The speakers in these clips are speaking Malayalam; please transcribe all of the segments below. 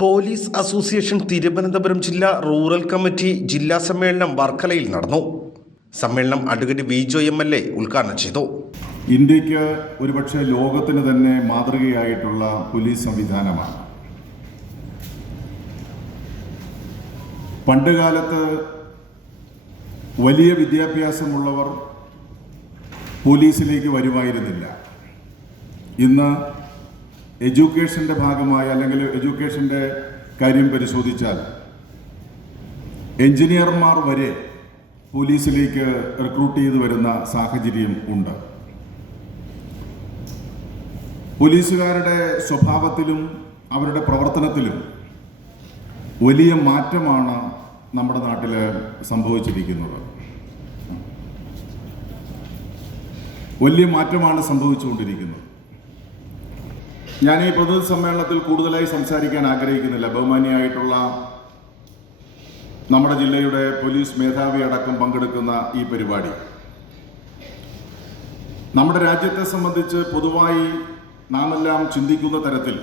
പോലീസ് അസോസിയേഷൻ തിരുവനന്തപുരം ജില്ലാ റൂറൽ കമ്മിറ്റി ജില്ലാ സമ്മേളനം വർക്കലയിൽ നടന്നു. സമ്മേളനം അഡ്വക്കേറ്റ് വിജോ MLA ഉദ്ഘാടനം ചെയ്തു. ഇന്ത്യക്ക് ഒരുപക്ഷെ ലോകത്തിന് തന്നെ മാതൃകയായിട്ടുള്ള പോലീസ് സംവിധാനമാണ്. പണ്ടുകാലത്ത് വലിയ വിദ്യാഭ്യാസമുള്ളവർ പോലീസിലേക്ക് വരുമായിരുന്നില്ല. ഇന്ന് എഡ്യൂക്കേഷൻ്റെ ഭാഗമായി അല്ലെങ്കിൽ എഡ്യൂക്കേഷൻ്റെ കാര്യം പരിശോധിച്ചാൽ എഞ്ചിനീയർമാർ വരെ പോലീസിലേക്ക് റിക്രൂട്ട് ചെയ്ത് വരുന്ന സാഹചര്യം ഉണ്ട്. പോലീസുകാരുടെ സ്വഭാവത്തിലും അവരുടെ പ്രവർത്തനത്തിലും വലിയ മാറ്റമാണ് നമ്മുടെ നാട്ടിൽ സംഭവിച്ചിരിക്കുന്നത്. വലിയ മാറ്റമാണ് സംഭവിച്ചുകൊണ്ടിരിക്കുന്നത്. ഞാൻ ഈ പ്രതിനിധി സമ്മേളനത്തിൽ കൂടുതലായി സംസാരിക്കാൻ ആഗ്രഹിക്കുന്നില്ല. ബഹുമാനിയായിട്ടുള്ള നമ്മുടെ ജില്ലയുടെ പോലീസ് മേധാവി അടക്കം പങ്കെടുക്കുന്ന ഈ പരിപാടി നമ്മുടെ രാജ്യത്തെ സംബന്ധിച്ച് പൊതുവായി നാമെല്ലാം ചിന്തിക്കുന്ന തരത്തിൽ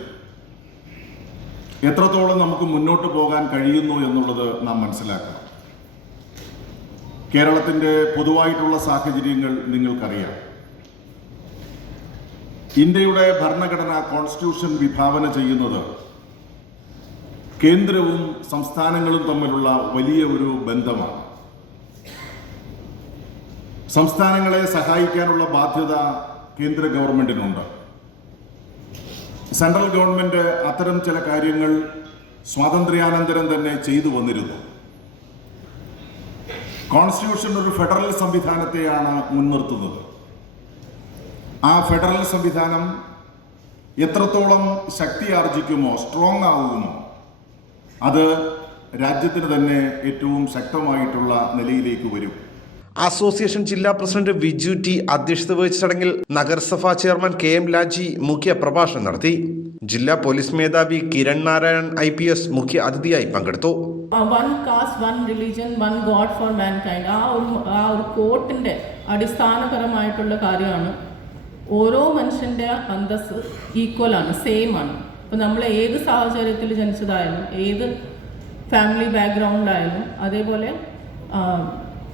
എത്രത്തോളം നമുക്ക് മുന്നോട്ട് പോകാൻ കഴിയുന്നു എന്നുള്ളത് നാം മനസ്സിലാക്കണം. കേരളത്തിൻ്റെ പൊതുവായിട്ടുള്ള സാഹചര്യങ്ങൾ നിങ്ങൾക്കറിയാം. ഇന്ത്യയുടെ ഭരണഘടന കോൺസ്റ്റിറ്റ്യൂഷൻ വിഭാവന ചെയ്യുന്നത് കേന്ദ്രവും സംസ്ഥാനങ്ങളും തമ്മിലുള്ള വലിയ ഒരു ബന്ധമാണ്. സംസ്ഥാനങ്ങളെ സഹായിക്കാനുള്ള ബാധ്യത കേന്ദ്ര ഗവൺമെന്റിനുണ്ട്. സെൻട്രൽ ഗവൺമെന്റ് അത്തരം ചില കാര്യങ്ങൾ സ്വാതന്ത്ര്യാനന്തരം തന്നെ ചെയ്തു വന്നിരുന്നു. കോൺസ്റ്റിറ്റ്യൂഷൻ ഒരു ഫെഡറൽ സംവിധാനത്തെയാണ് മുൻനിർത്തുന്നത്. ആ ഫെഡറൽ സംവിധാനം എത്രത്തോളം ശക്തി ആർജിക്കുമോ, സ്ട്രോങ് ആകുമോ, അത് രാജ്യത്തിന് തന്നെ ഏറ്റവും ശക്തമായിട്ടുള്ള നിലയിലേക്ക് വരും. അസോസിയേഷൻ ജില്ലാ പ്രസിഡന്റ് വിജു ടി അധ്യക്ഷത വഹിച്ച ചടങ്ങിൽ നഗരസഭാ ചെയർമാൻ KM ലാജി മുഖ്യ പ്രഭാഷണം നടത്തി. ജില്ലാ പോലീസ് മേധാവി കിരൺ നാരായൺ IPS മുഖ്യ അതിഥിയായി പങ്കെടുത്തു. One caste, one religion, one god for mankind, ആ ഒരു കോട്ടിന്റെ അടിസ്ഥാനപരമായിട്ടുള്ള കാര്യമാണ്. ഓരോ മനുഷ്യൻ്റെ അന്തസ്സ് ഈക്വലാണ്, സെയിം ആണ്. ഇപ്പോൾ നമ്മൾ ഏത് സാഹചര്യത്തിൽ ജനിച്ചതായാലും, ഏത് ഫാമിലി ബാക്ക്ഗ്രൗണ്ടിലായാലും, അതേപോലെ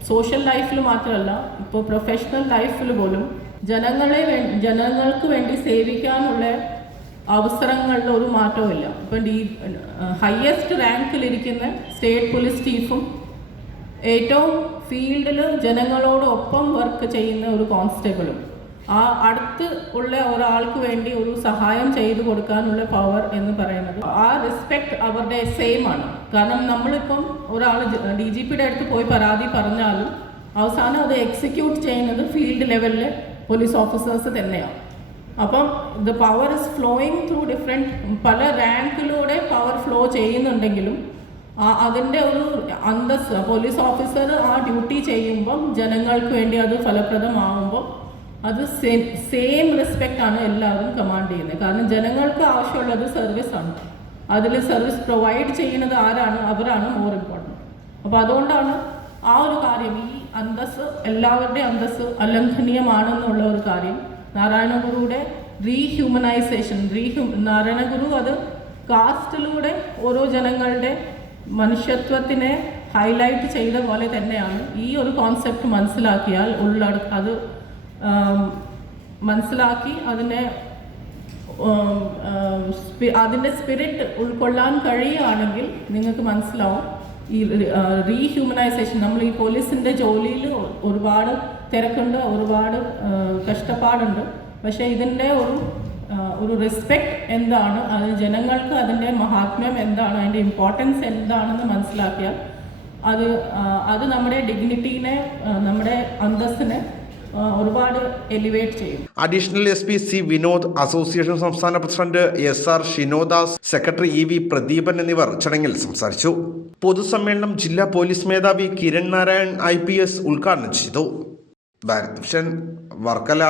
സോഷ്യൽ ലൈഫിൽ മാത്രമല്ല, ഇപ്പോൾ പ്രൊഫഷണൽ ലൈഫിൽ പോലും ജനങ്ങൾക്ക് വേണ്ടി സേവിക്കാനുള്ള അവസരങ്ങളിൽ ഒരു മാറ്റവുമില്ല. ഇപ്പം ഹയസ്റ്റ് റാങ്കിലിരിക്കുന്ന സ്റ്റേറ്റ് പോലീസ് ചീഫും ഏറ്റവും ഫീൽഡിൽ ജനങ്ങളോടൊപ്പം വർക്ക് ചെയ്യുന്ന ഒരു കോൺസ്റ്റബിളും ആ അടുത്ത് ഉള്ള ഒരാൾക്ക് വേണ്ടി ഒരു സഹായം ചെയ്തു കൊടുക്കാനുള്ള പവർ എന്ന് പറയുന്നത്, ആ റെസ്പെക്ട് അവരുടെ സെയിം ആണ്. കാരണം നമ്മളിപ്പം ഒരാൾ DGPയുടെ അടുത്ത് പോയി പരാതി പറഞ്ഞാലും അവസാനം അത് എക്സിക്യൂട്ട് ചെയ്യുന്നത് ഫീൽഡ് ലെവലിലെ പോലീസ് ഓഫീസേഴ്സ് തന്നെയാണ്. അപ്പം the power is flowing through different, പല റാങ്കിലൂടെ പവർ ഫ്ലോ ചെയ്യുന്നുണ്ടെങ്കിലും അതിൻ്റെ ഒരു അന്തസ് പോലീസ് ഓഫീസർ ആ ഡ്യൂട്ടി ചെയ്യുമ്പം ജനങ്ങൾക്ക് വേണ്ടി അത് ഫലപ്രദമാകുമ്പോൾ അത് സെയിം റെസ്പെക്റ്റ് ആണ് എല്ലാവരും കമാൻഡ് ചെയ്യുന്നത്. കാരണം ജനങ്ങൾക്ക് ആവശ്യമുള്ളത് സർവീസാണ്. അതിൽ സർവീസ് പ്രൊവൈഡ് ചെയ്യുന്നത് ആരാണ്, അവരാണ് മോർ ഇമ്പോർട്ടൻറ്റ്. അപ്പോൾ അതുകൊണ്ടാണ് ആ ഒരു കാര്യം, ഈ അന്തസ്, എല്ലാവരുടെയും അന്തസ് അലംഘനീയമാണെന്നുള്ള ഒരു കാര്യം നാരായണഗുരുവിടെ റീഹ്യൂമനൈസേഷൻ, നാരായണഗുരു അത് കാസ്റ്റിലൂടെ ഓരോ ജനങ്ങളുടെ മനുഷ്യത്വത്തിനെ ഹൈലൈറ്റ് ചെയ്ത പോലെ തന്നെയാണ് ഈ ഒരു കോൺസെപ്റ്റ് മനസ്സിലാക്കിയാൽ അത് മനസ്സിലാക്കി അതിൻ്റെ സ്പിരിറ്റ് ഉൾക്കൊള്ളാൻ കഴിയുകയാണെങ്കിൽ നിങ്ങൾക്ക് മനസ്സിലാവും ഈ റീഹ്യൂമനൈസേഷൻ. നമ്മൾ ഈ പോലീസിൻ്റെ ജോലിയിൽ ഒരുപാട് തിരക്കുണ്ട്, ഒരുപാട് കഷ്ടപ്പാടുണ്ട്. പക്ഷേ ഇതിൻ്റെ ഒരു റെസ്പെക്റ്റ് എന്താണ്, അതിന് ജനങ്ങൾക്ക് അതിൻ്റെ മഹാത്മ്യം എന്താണ്, അതിൻ്റെ ഇമ്പോർട്ടൻസ് എന്താണെന്ന് മനസ്സിലാക്കിയാൽ അത് നമ്മുടെ ഡിഗ്നിറ്റീനെ, നമ്മുടെ അന്തസ്സിനെ ഒരുപാട് എലിവേറ്റ് ചെയ്യും. Additional SP C Vinod, association സംസ്ഥാന president SR Shinodas, secretary EV Pradeepan എന്നിവർ ചടങ്ങിൽ സംസാരിച്ചു. പൊതുസമ്മേളനം ജില്ലാ പോലീസ് മേധാവി കിരൺ നാരായൺ IPS ഉദ്ഘാടനം ചെയ്തു. ഭാരത് വിഷൻ, വർക്കല.